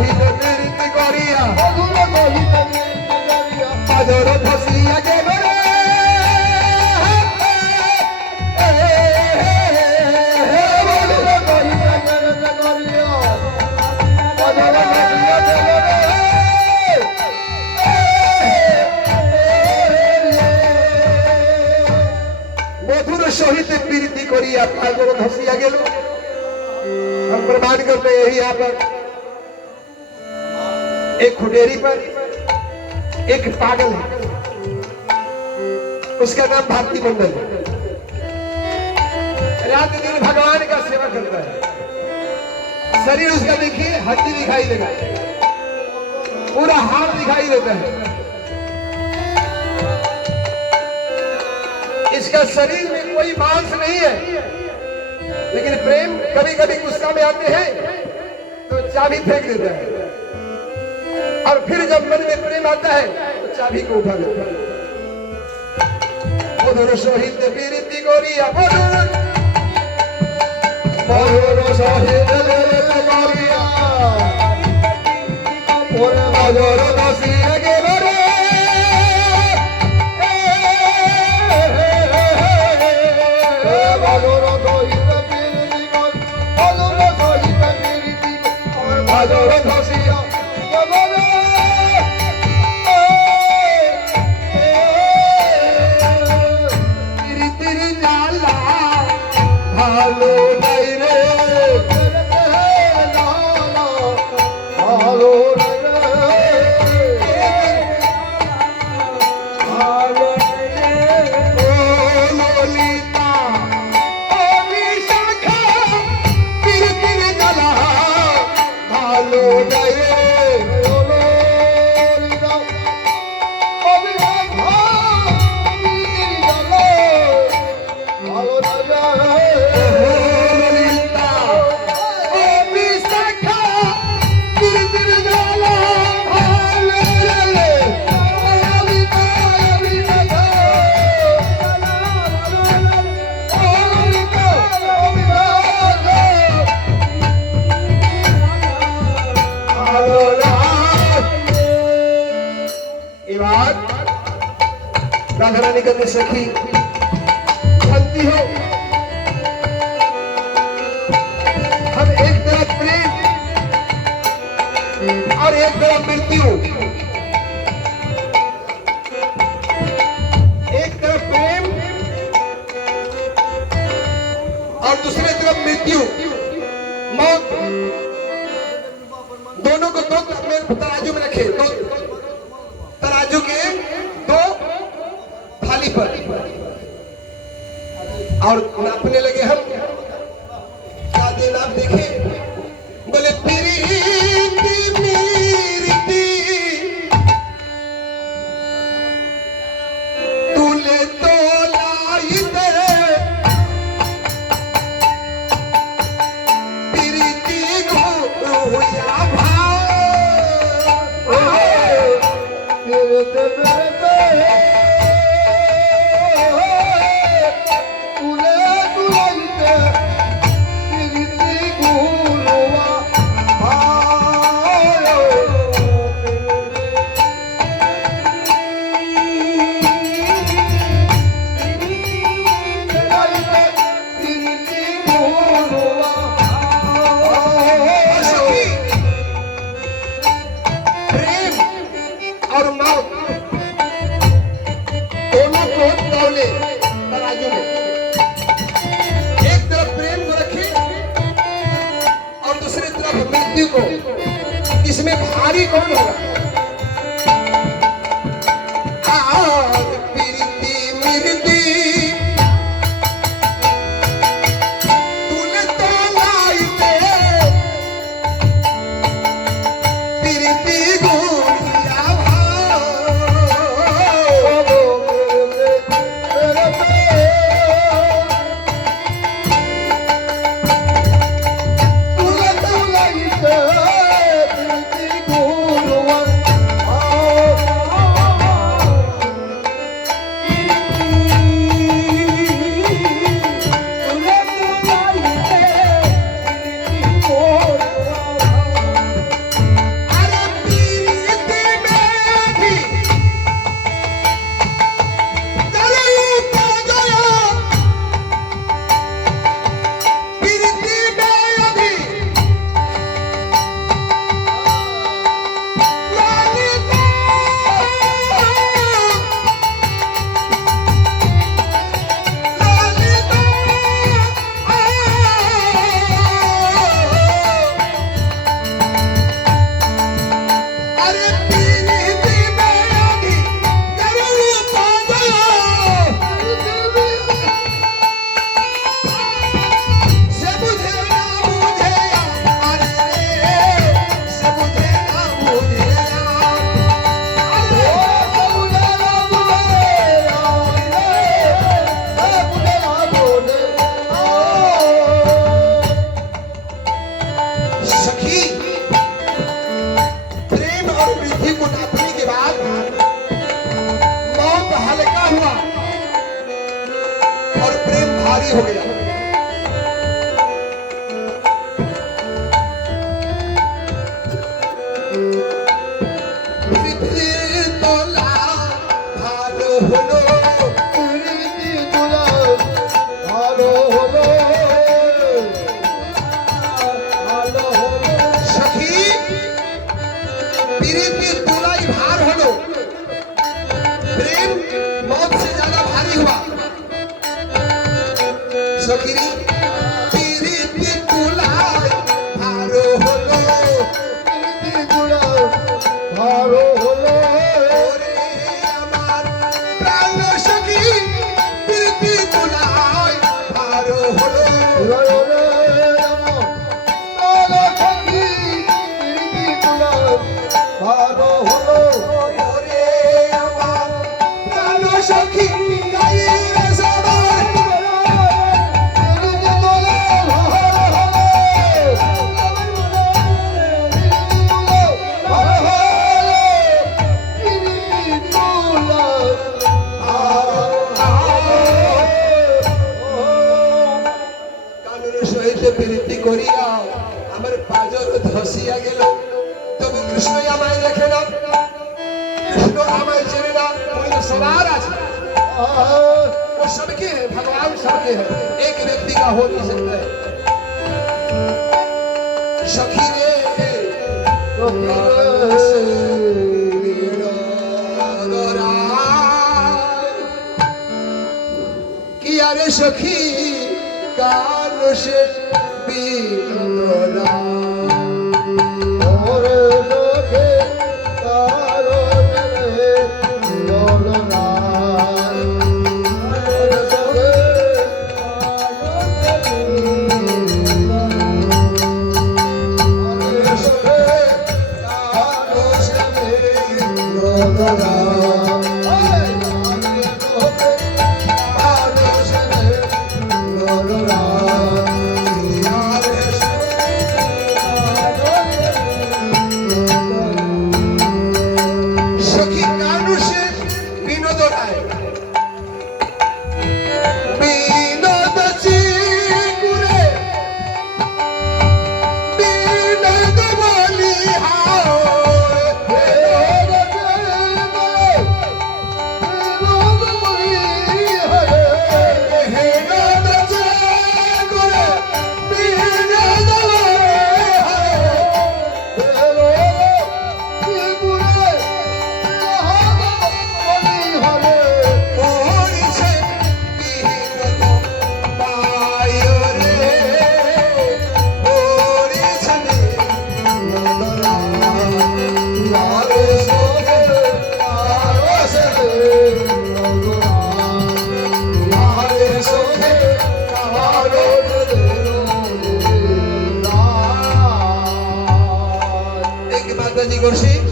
সহিত প্রীতি করিয়া বাজর ধসিয়া গেল রে मधुर सहित प्रीति करिया पागल धसिया गेल। हम प्रमाण करते यही यहाँ पर एक खुडेरी पर एक पागल है, उसका नाम भारती मंडल। रात दिन भगवान का सेवा करता है। शरीर उसका देखिए हड्डी दिखाई देगा, पूरा हाथ दिखाई देता है। इसका शरीर में कोई मांस नहीं है, लेकिन प्रेम कभी कभी गुस्सा में आते हैं तो चाबी फेंक देता है, और फिर जब मन में प्रेम आता है तो चाबी को उठा लेता है। मधुर सहित प्रीति करिया मधुर सहित प्रीति करिया मधुर धसिया गेल रे বাজর ধসিয়া গেল রে প্রীতির জ্বালা ভালো নাই রে ভালো राधा रानी कहते सखी जानती हो, हम एक तरफ प्रेम और एक तरफ मृत्यु, एक तरफ प्रेम और दूसरे तरफ मृत्यु मौत, दोनों को दो तराजू में रखे, दो तराजू के दो थाली पर, और नापने लगे हम। क्या दिन आप देखे, बोले प्रीति प्रीति तूने तो लाई दे प्रीति घोया भाव को, इसमें भारी कौन होगा? प्रीति मिर्ति तूने तो लाई दे प्रीति गुड़िया भाव अरे पीरिति में आधी जरूर पादो से बुझे ना बुझे अरे से बुझे ना बुझे सखी प्रेम और वृद्धि को नापने के बाद मौत हल्का हुआ और प्रेम भारी हो गया। पृथ्वी तोला भालो हलो पृथ्वी तोला भालो हलो सखी पीरिति तुलाई भार हलो प्रेम मौत से ज्यादा भारी हुआ। सखी पीरिति तुलाई भारो हलो पीरिति तुलाई भारो हलो रे আমার প্রাণ সখী পীরিতি তুলাই ভারো হলো ভালো হলো ওরে আমার প্রাণ সখী গাইরে সবার পীরিতি তোলা ভালো হলো ভালো হলো পীরিতি তোলা কানুর সহিত পীরিতি করিয়া আমার পাজর ধসিয়া গেল তবু কৃষ্ণ আমায় দেখে না কৃষ্ণ আমায় চেনে না ওই सवार আছে वो सबके है भगवान सबके है एक व्यक्ति का हो नहीं सकता है। सखी रे कि अरे सखी कान से बीनोरा করছি।